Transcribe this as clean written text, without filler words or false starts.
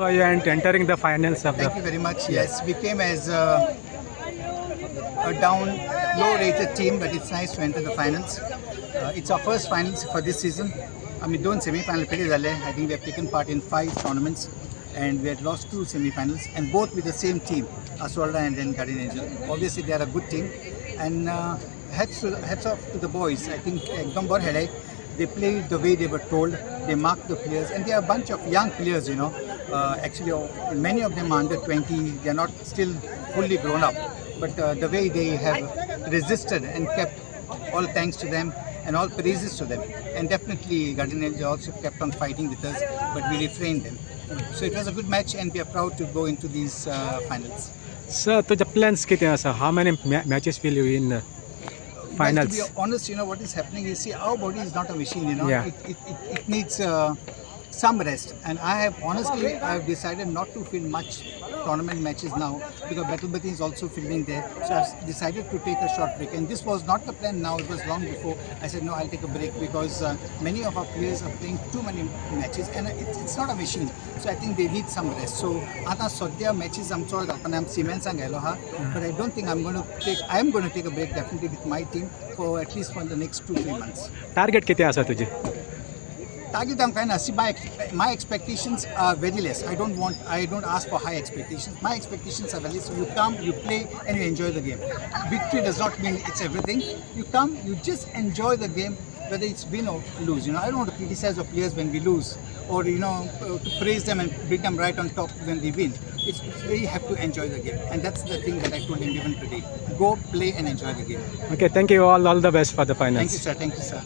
for you and entering the finals of Thank you very much. Yes, we came as a down, low-rated team, but it's nice to enter the finals. It's our first finals for this season. I mean, don't semi-final pretty well. I think we have taken part in 5 tournaments, and we had lost 2 semi-finals, and both with the same team, Aswalda and then Guardian Angel. Obviously, they are a good team, and hats off to the boys. I think Gambor Hele, they played the way they were told. They marked the players, and they are a bunch of young players. Actually, many of them are under 20. They are not still fully grown up, but the way they have resisted and kept, all thanks to them and all praises to them. And definitely Guardian Angel also kept on fighting with us, but we refrained them. So it was a good match, and we are proud to go into these finals. So, to the plans kita sa how many matches will you win Well, to finals? be honest, what is happening is, see, our body is not a machine, Yeah. It needs some rest. And I've decided not to film much tournament matches now, because Battle Batin is also filming there. So I've decided to take a short break. And this was not the plan now, it was long before. I said, no, I'll take a break, because many of our players are playing too many matches, and it's not a machine. So I think they need some rest. So, Ata Sodhya matches, I'm sorry, I'm Siemens and Eloha, but I don't think I'm going to take a break definitely with my team for at least for the next 2-3 months. Target किती असा तुझे? Target I'm kind of see my expectations are very less. I don't ask for high expectations. My expectations are very less. You come, you play, and you enjoy the game. Victory does not mean it's everything. You come, you just enjoy the game, whether it's win or lose. I don't want to criticize our players when we lose, or to praise them and bring them right on top when they win. It's they have to enjoy the game, and that's the thing that I told him even today. Go play and enjoy the game. Okay, thank you all the best for the finals. Thank you, sir. Thank you, sir.